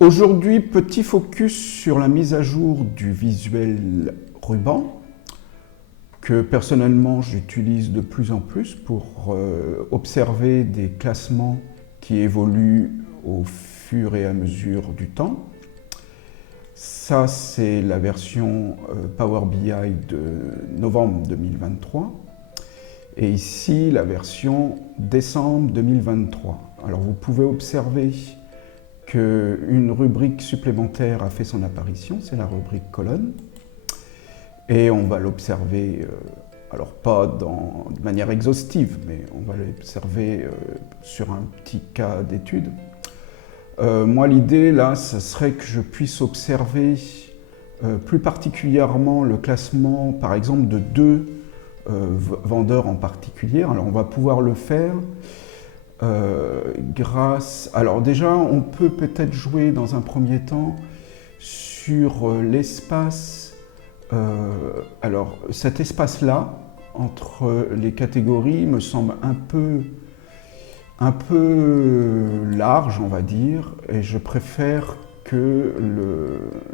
Aujourd'hui, petit focus sur la mise à jour du visuel ruban, que personnellement j'utilise de plus en plus pour observer des classements qui évoluent au fur et à mesure du temps. Ça, c'est la version Power BI de novembre 2023. Et ici, la version décembre 2023. Alors, vous pouvez observer qu'une rubrique supplémentaire a fait son apparition, c'est la rubrique colonne. Et on va l'observer, alors pas de manière exhaustive, mais on va l'observer sur un petit cas d'étude. Moi, l'idée, là, ce serait que je puisse observer plus particulièrement le classement, par exemple, de deux vendeurs en particulier. Alors, on va pouvoir le faire grâce... Alors déjà, on peut peut-être jouer dans un premier temps sur l'espace. Alors, cet espace-là, entre les catégories, me semble un peu large, on va dire, et je préfère que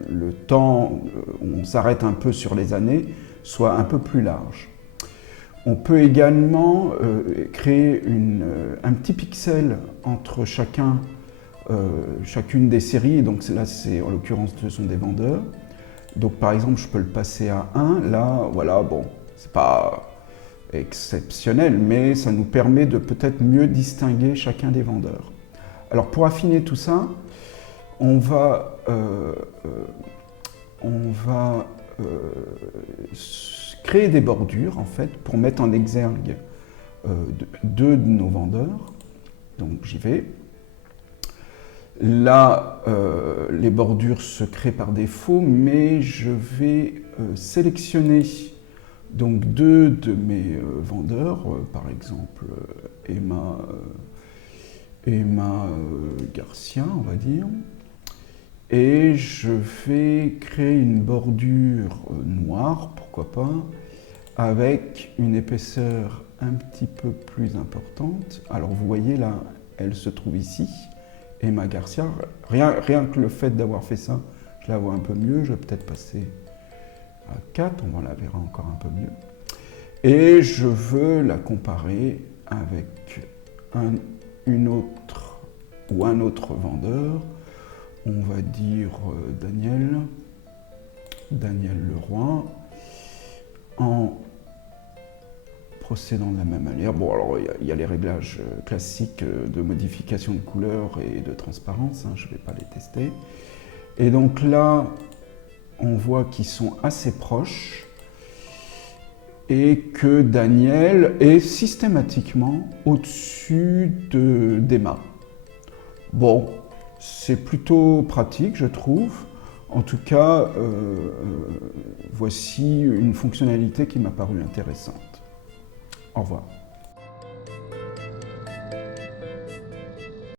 le temps, on s'arrête un peu sur les années, soit un peu plus large. On peut également créer un petit pixel entre chacune des séries, donc là, en l'occurrence, ce sont des vendeurs. Donc par exemple, je peux le passer à 1, là, voilà, bon, c'est pas exceptionnel, mais ça nous permet de peut-être mieux distinguer chacun des vendeurs. Alors pour affiner tout ça, on va créer des bordures en fait pour mettre en exergue deux de nos vendeurs. Donc j'y vais. Là, les bordures se créent par défaut, mais je vais sélectionner donc deux de mes vendeurs, par exemple Emma Garcia, on va dire, et je vais créer une bordure noire, pourquoi pas, avec une épaisseur un petit peu plus importante. Alors vous voyez là, elle se trouve ici, Emma Garcia. Rien que le fait d'avoir fait ça, je la vois un peu mieux. Je vais peut-être passer à 4, on la verra encore un peu mieux. Et je veux la comparer avec un autre vendeur. On va dire Daniel Leroy, en procédant de la même manière. Bon, alors il y a les réglages classiques de modification de couleur et de transparence, hein, je ne vais pas les tester. Et donc là, on voit qu'ils sont assez proches et que Daniel est systématiquement au-dessus d'Emma. Bon, c'est plutôt pratique, je trouve. En tout cas, voici une fonctionnalité qui m'a paru intéressante. Au revoir.